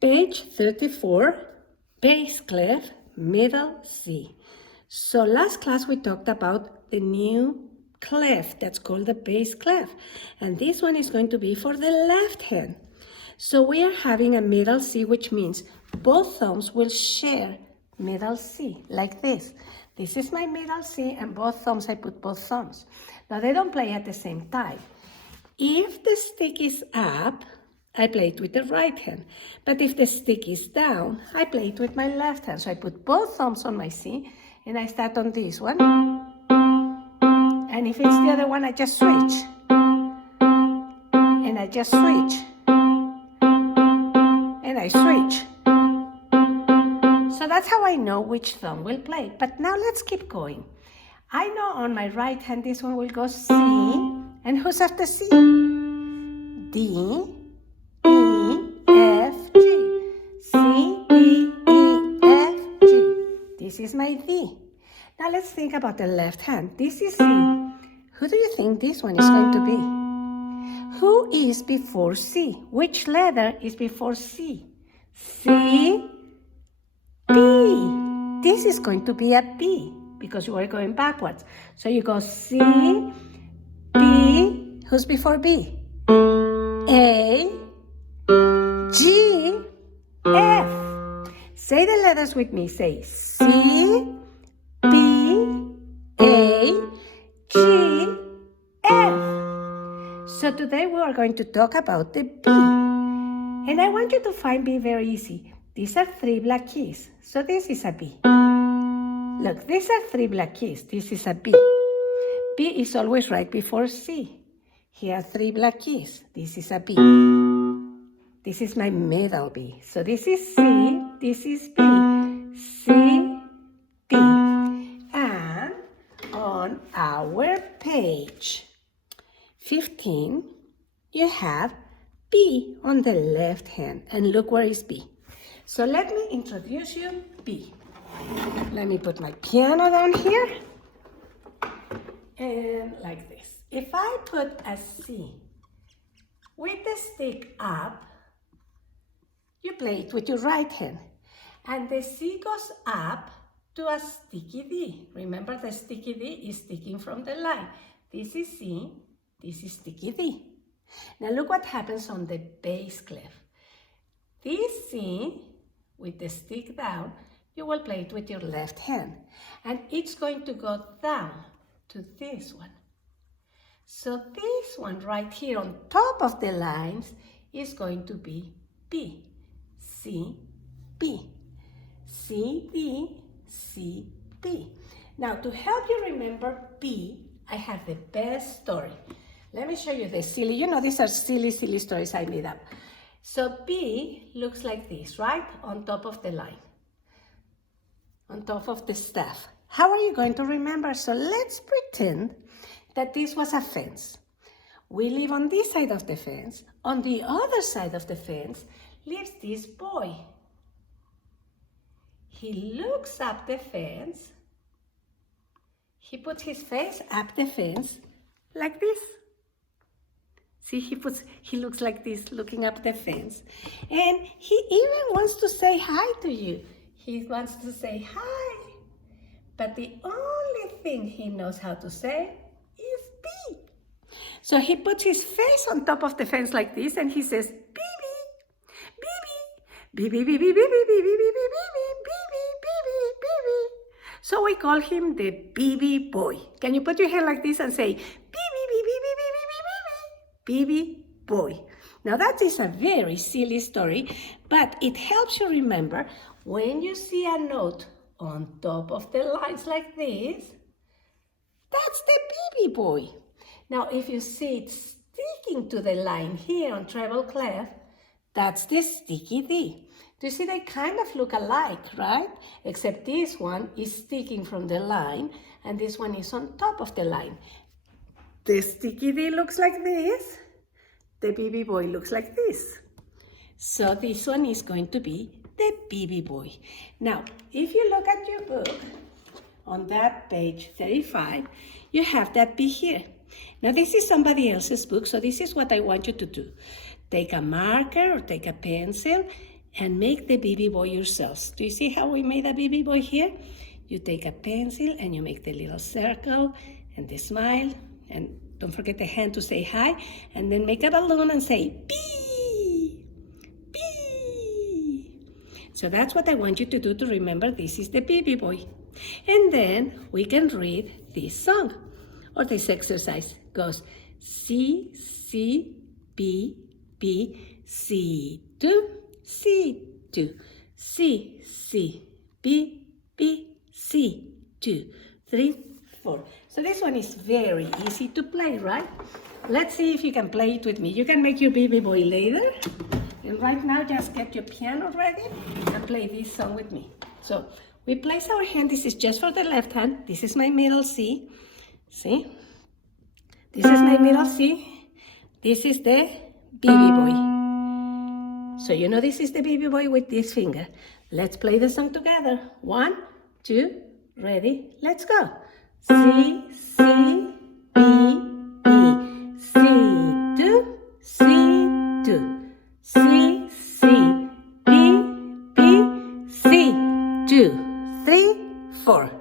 Page 34, bass clef, middle C. So last class we talked about the new clef that's called the bass clef. And this one is going to be for the left hand. So we are having a middle C, which means both thumbs will share middle C, like this. This is my middle C, and both thumbs, I put both thumbs. Now they don't play at the same time. If the stick is up, I play it with the right hand. But if the stick is down, I play it with my left hand. So I put both thumbs on my C, and I start on this one. And if it's the other one, I just switch. And I just switch. And I switch. So that's how I know which thumb will play. But now let's keep going. I know on my right hand, this one will go C. And who's after C? D, E, F, G. C, D, E, F, G. This is my D. Now let's think about the left hand. This is C. Who do you think this one is going to be? Who is before C? Which letter is before C? C, B. This is going to be a B because you are going backwards. So you go C, B. Who's before B? A, G, F. Say the letters with me. Say C, B, A, G, F. So today we are going to talk about the B. And I want you to find B very easy. These are 3 black keys. So this is a B. Look, these are 3 black keys. This is a B. B is always right before C. Here are 3 black keys. This is a B. This is my middle B. So this is C, this is B. C, B. And on our page 15, you have B on the left hand. And look where is B. So let me introduce you B. Let me put my piano down here. And like this. If I put a C with the stick up, you play it with your right hand. And the C goes up to a sticky D. Remember, the sticky D is sticking from the line. This is C, this is sticky D. Now look what happens on the bass clef. This C, with the stick down, you will play it with your left hand. And it's going to go down to this one. So this one right here on top of the lines is going to be B. C, B. C, D, C, D. Now to help you remember B, I have the best story. Let me show you the silly, these are silly stories I made up. So B looks like this, right? On top of the line. On top of the staff. How are you going to remember? So let's pretend that this was a fence. We live on this side of the fence. On the other side of the fence lives this boy. He looks up the fence. He puts his face up the fence like this. See, he looks like this, looking up the fence. And he even wants to say hi to you. He wants to say hi. But the only thing he knows how to say is B. So he puts his face on top of the fence like this, and he says, "Bibi, Bibi, Bibi, Bibi, Bibi, Bibi, Bibi, Bibi, Bibi, Bibi." So we call him the Bibi boy. Can you put your hand like this and say, "Bibi, Bibi, Bibi, Bibi, Bibi, Bibi boy"? Now that is a very silly story, but it helps you remember when you see a note on top of the lines like this, that's the BB boy. Now, if you see it sticking to the line here on treble clef, that's the sticky D. Do you see they kind of look alike, right? Except this one is sticking from the line, and this one is on top of the line. The sticky D looks like this. The BB boy looks like this. So this one is going to be the BB boy. Now, if you look at your book, on that page 35, you have that B here. Now, this is somebody else's book, so this is what I want you to do. Take a marker or take a pencil and make the baby boy yourselves. Do you see how we made a baby boy here? You take a pencil and you make the little circle and the smile, and don't forget the hand to say hi, and then make a balloon and say bee, bee. So that's what I want you to do to remember this is the baby boy. And then we can read this song or this exercise. Goes C, C, B, B, C2, C2, C, C, B, B, C2, 3, 4. So this one is very easy to play, right? Let's see if you can play it with me. You can make your baby boy later. And right now, just get your piano ready and play this song with me. So we place our hand. This is just for the left hand. This is my middle C. See? This is my middle C. This is the baby boy. So you know this is the baby boy with this finger. Let's play the song together. 1, 2, ready, let's go. C, C, B, B, C2, C2, C, C, B, B, C2, 3, 4.